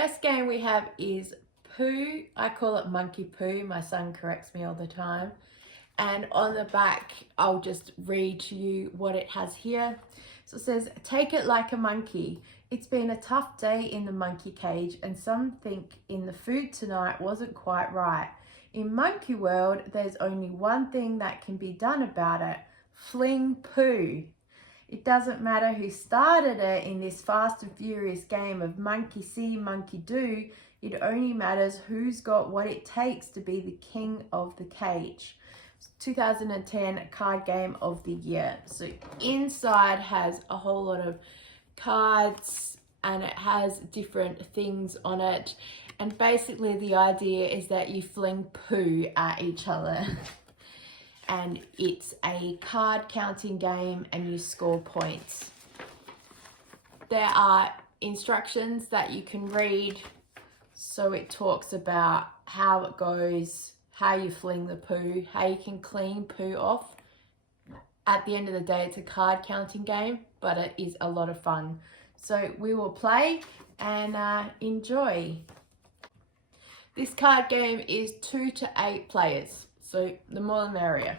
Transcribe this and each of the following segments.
first game we have is poo. I call it monkey poo. My son corrects me all the time. And on the back, I'll just read to you what it has here. So it says, take it like a monkey. It's been a tough day in the monkey cage and some think in the food tonight wasn't quite right. In monkey world, there's only one thing that can be done about it. Fling poo. It doesn't matter who started it in this fast and furious game of monkey see, monkey do. It only matters who's got what it takes to be the king of the cage. 2010 card game of the year. So inside has a whole lot of cards and it has different things on it. And basically the idea is that you fling poo at each other. And it's a card counting game and you score points. There are instructions that you can read. So it talks about how it goes, how you fling the poo, how you can clean poo off. At the end of the day, it's a card counting game, but it is a lot of fun. So we will play and enjoy. This card game is 2 to 8 players, so the more the merrier.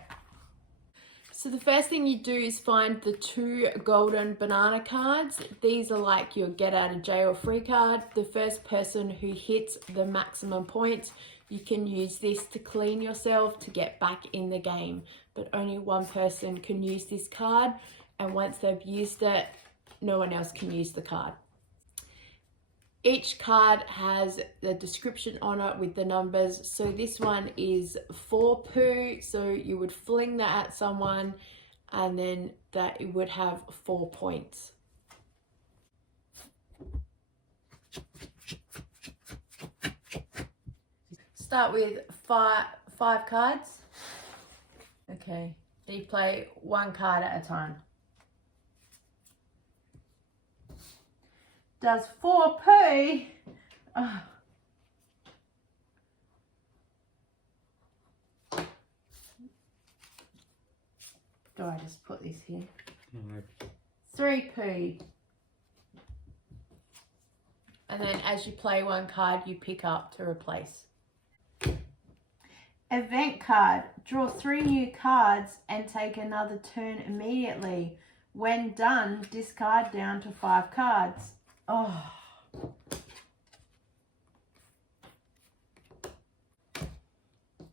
So the first thing you do is find the 2 golden banana cards. These are like your get out of jail free card. The first person who hits the maximum points, you can use this to clean yourself to get back in the game. But only one person can use this card, and once they've used it, no one else can use the card. Each card has the description on it with the numbers. So this one is for poo. So you would fling that at someone and then that it would have 4 points. Start with five cards. Okay, and you play 1 card at a time. Does 4 poo? Oh. Do I just put this here? No. 3 poo. And then as you play 1 card, you pick up to replace. Event card. Draw 3 new cards and take another turn immediately. When done, discard down to 5 cards. Oh.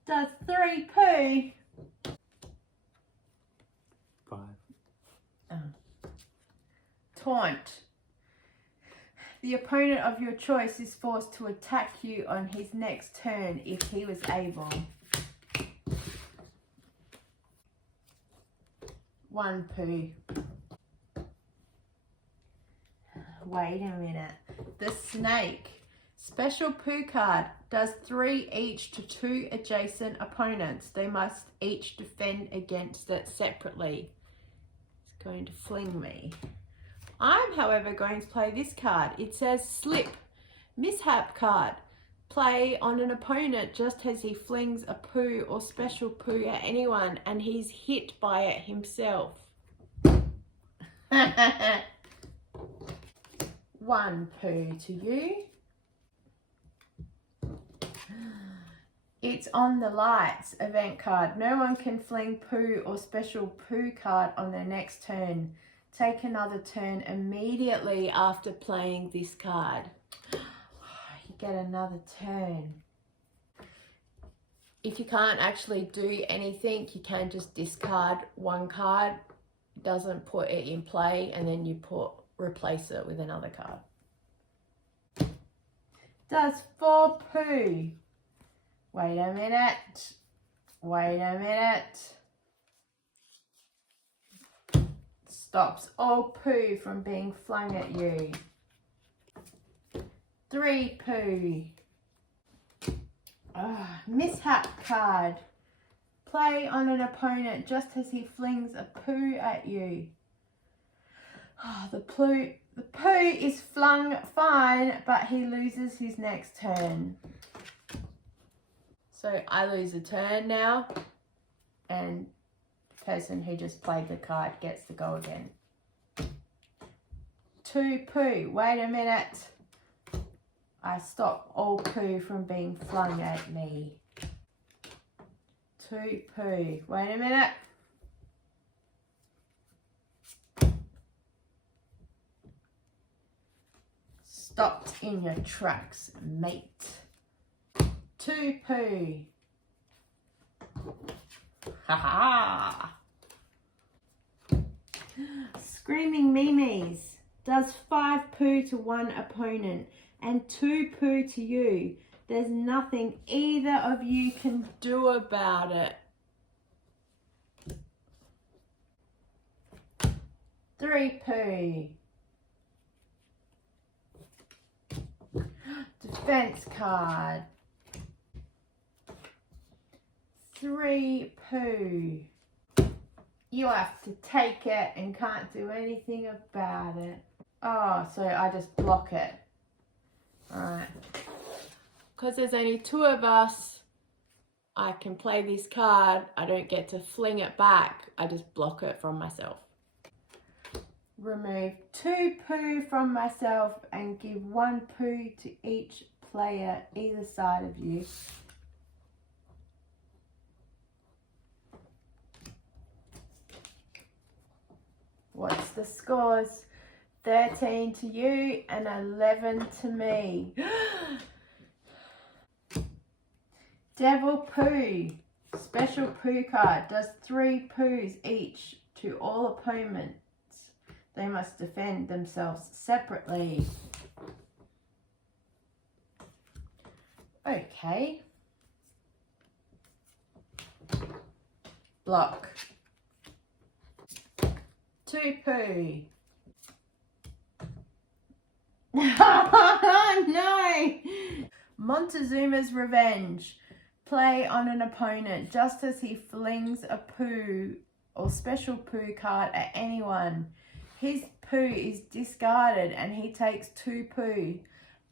Does 3 poo? 5. Taunt. The opponent of your choice is forced to attack you on his next turn if he was able. 1 poo. Wait a minute. The snake. Special poo card. Does 3 each to 2 adjacent opponents. They must each defend against it separately. It's going to fling me. I'm, however, going to play this card. It says slip. Mishap card. Play on an opponent just as he flings a poo or special poo at anyone and he's hit by it himself. 1 poo to you. It's on the lights. Event card. No one can fling poo or special poo card on their next turn. Take another turn immediately after playing this card. You get another turn. If you can't actually do anything, you can just discard 1 card. Doesn't put it in play, and then you replace it with another card. Does 4 poo? Wait a minute. Wait a minute. Stops all poo from being flung at you. 3 poo. Mishap card. Play on an opponent just as he flings a poo at you. The poo is flung fine, but he loses his next turn. So I lose a turn now, and the person who just played the card gets to go again. 2 poo. Wait a minute. I stop all poo from being flung at me. To poo. Wait a minute. Stopped in your tracks, mate. To poo. Ha ha. Screaming Mimis does 5 poo to one opponent and 2 poo to you. There's nothing either of you can do about it. 3 poo. Defense card. 3 poo. You have to take it and can't do anything about it. Oh, so I just block it. Alright. Because there's only 2 of us, I can play this card. I don't get to fling it back. I just block it from myself. Remove 2 poo from myself and give 1 poo to each player either side of you. What's the scores? 13 to you and 11 to me. Devil Poo. Special poo card. Does 3 poos each to all opponents. They must defend themselves separately. Okay. Block. 2 poo. No! Montezuma's Revenge. Play on an opponent just as he flings a poo or special poo card at anyone. His poo is discarded and he takes 2 poo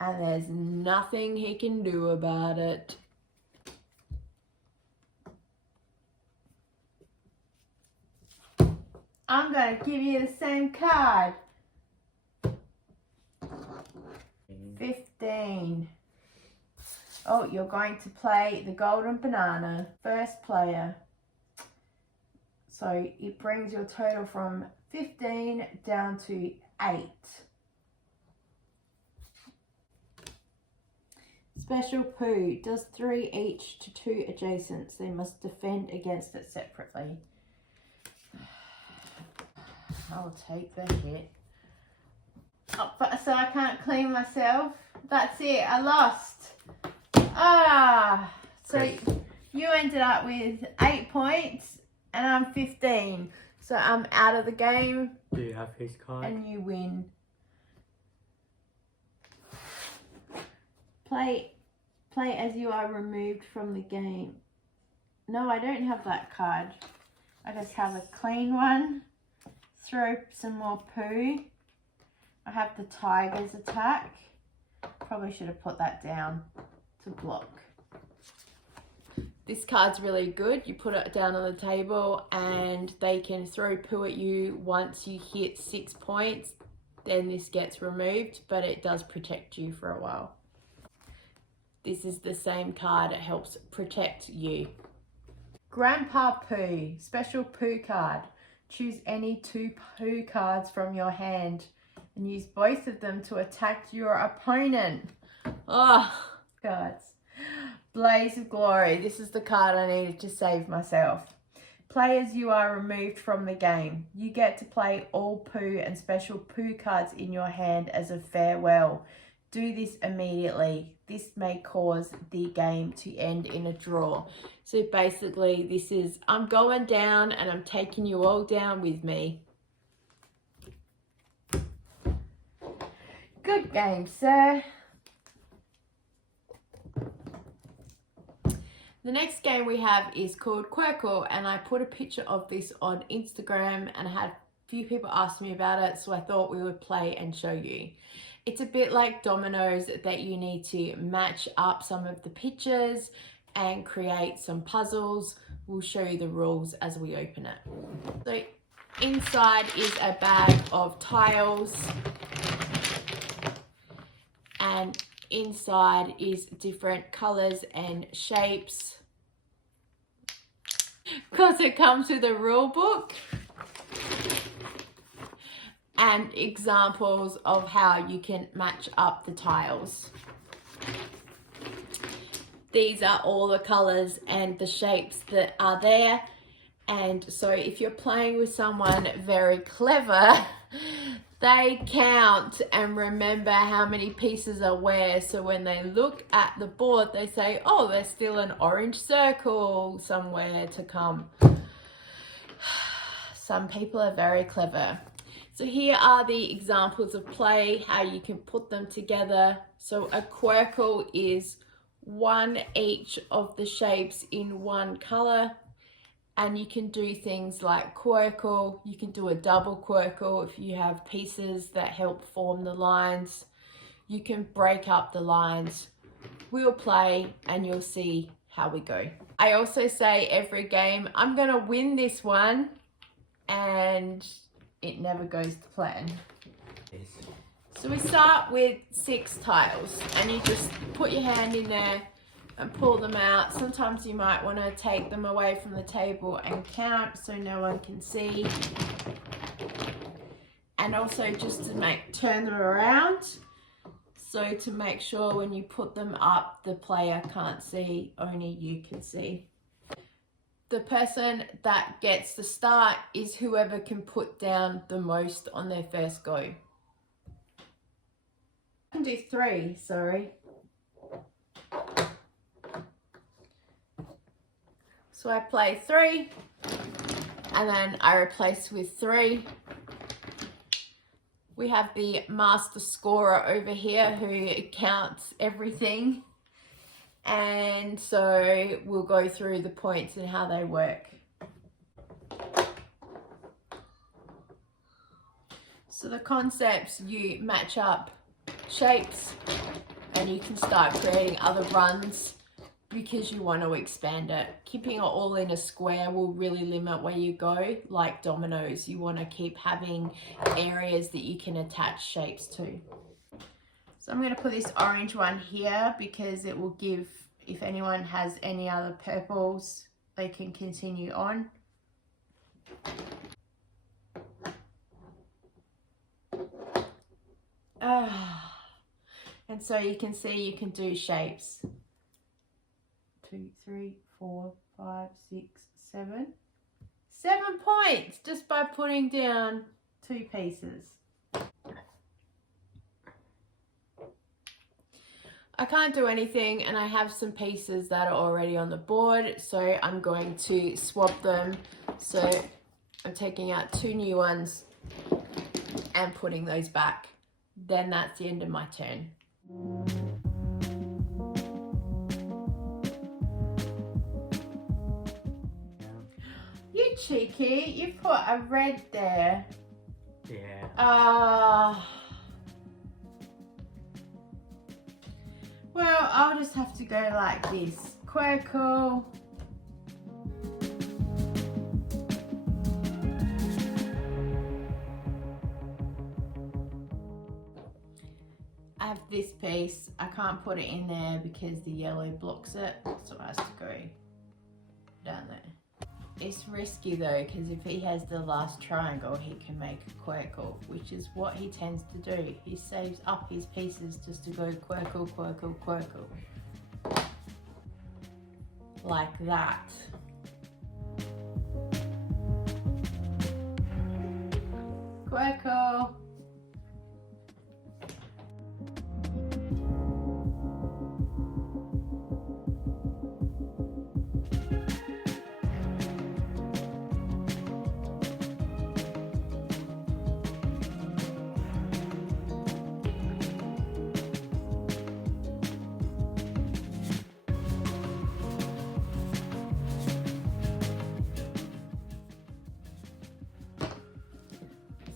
and there's nothing he can do about it. I'm going to give you the same card. 15. Oh, you're going to play the golden banana, first player. So it brings your total from 15 down to 8. Special poo does 3 each to 2 adjacents. They must defend against it separately. I'll take the hit. Oh, but so I can't clean myself. That's it. I lost. Ah. So you ended up with 8 points and I'm 15. So I'm out of the game. Do you have his card? And you win. Play as you are removed from the game. No, I don't have that card. I just have a clean one. Throw some more poo. I have the tiger's attack. Probably should have put that down to block. This card's really good. You put it down on the table and they can throw poo at you once you hit 6 points. Then this gets removed, but it does protect you for a while. This is the same card. It helps protect you. Grandpa Poo, special poo card. Choose any 2 poo cards from your hand and use both of them to attack your opponent. Oh, cards. Blaze of Glory. This is the card I needed to save myself. Play as you are removed from the game. You get to play all poo and special poo cards in your hand as a farewell. Do this immediately. This may cause the game to end in a draw. So basically this is, I'm going down and I'm taking you all down with me. Good game, sir. The next game we have is called Qwirkle, and I put a picture of this on Instagram and I had a few people ask me about it, so I thought we would play and show you. It's a bit like dominoes that you need to match up some of the pictures and create some puzzles. We'll show you the rules as we open it. So inside is a bag of tiles, and inside is different colors and shapes. Because it comes with a rule book and examples of how you can match up the tiles. These are all the colors and the shapes that are there. And so if you're playing with someone very clever, they count and remember how many pieces are where. So when they look at the board, they say, oh, there's still an orange circle somewhere to come. Some people are very clever. So here are the examples of play, how you can put them together. So a Qwirkle is one each of the shapes in one color. And you can do things like Queco. You can do a double Qwirkle if you have pieces that help form the lines. You can break up the lines. We'll play and you'll see how we go. I also say every game, I'm gonna win this one, and it never goes to plan. So we start with 6 tiles, and you just put your hand in there and pull them out. Sometimes you might want to take them away from the table and count so no one can see. And also just to turn them around, so to make sure when you put them up, the player can't see, only you can see. The person that gets the start is whoever can put down the most on their first go. I can do 3, sorry. So I play 3, and then I replace with 3. We have the master scorer over here who counts everything. And so we'll go through the points and how they work. So the concepts, you match up shapes and you can start creating other runs because you want to expand it. Keeping it all in a square will really limit where you go. Like dominoes, you want to keep having areas that you can attach shapes to. So I'm going to put this orange one here because it will give, if anyone has any other purples, they can continue on. And so you can see you can do shapes. 2, 3, 4, 5, 6, 7. 7 points just by putting down 2 pieces. I can't do anything and I have some pieces that are already on the board, so I'm going to swap them. So I'm taking out 2 new ones and putting those back. Then that's the end of my turn. You cheeky, you put a red there. Yeah. Well, I'll just have to go like this. Queco. I have this piece. I can't put it in there because the yellow blocks it, so it has to go down there. It's risky though, because if he has the last triangle, he can make a Queco, which is what he tends to do. He saves up his pieces just to go Queco, Queco, Queco. Like that. Queco.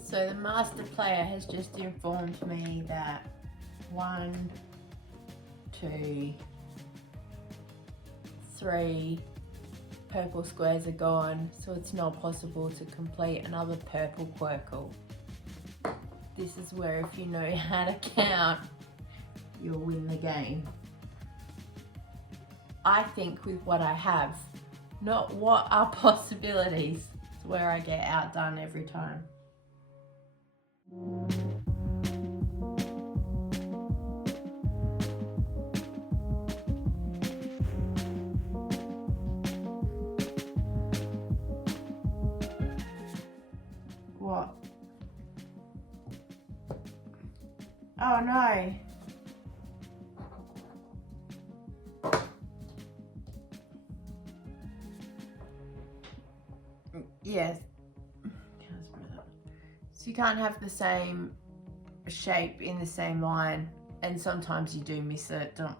So the master player has just informed me that 1, 2, 3 purple squares are gone, so it's not possible to complete another purple Qwirkle. This is where, if you know how to count, you'll win the game. I think with what I have, not what are possibilities. It's where I get outdone every time. What? Oh no. Yes. So you can't have the same shape in the same line, and sometimes you do miss it, don't.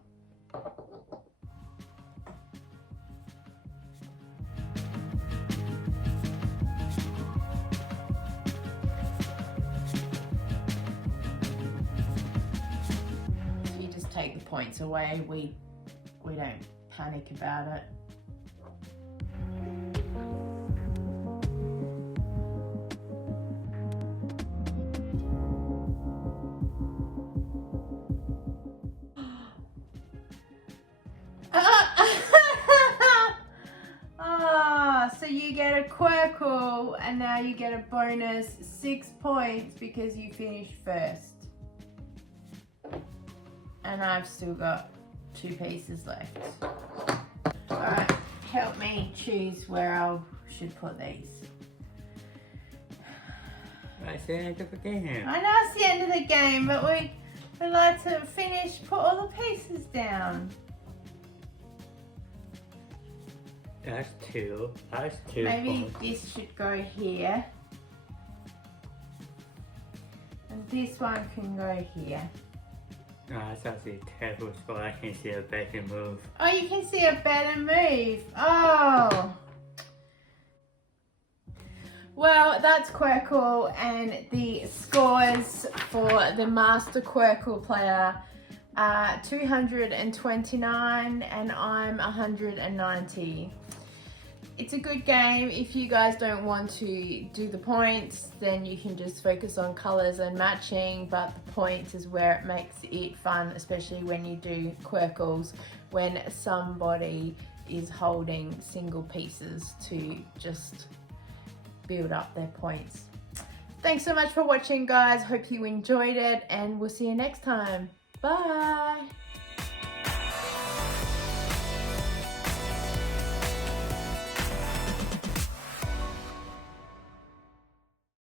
If you just take the points away, we don't panic about it. So you get a Qwirkle, and now you get a bonus 6 points because you finished first. And I've still got 2 pieces left. Alright, help me choose where I should put these. That's the end of the game. I know it's the end of the game, but we like to finish, put all the pieces down. That's 2. That's 2 Maybe points. this should go here. And this one can go here. No, that's actually a terrible spot. I can see a better move. Oh, you can see a better move. Oh. Well, that's Qwirkle, and the scores for the Master Qwirkle player are 229 and I'm 190. It's a good game. If you guys don't want to do the points, then you can just focus on colours and matching, but the points is where it makes it fun, especially when you do Qwirkles, when somebody is holding single pieces to just build up their points. Thanks so much for watching, guys. Hope you enjoyed it, and we'll see you next time. Bye.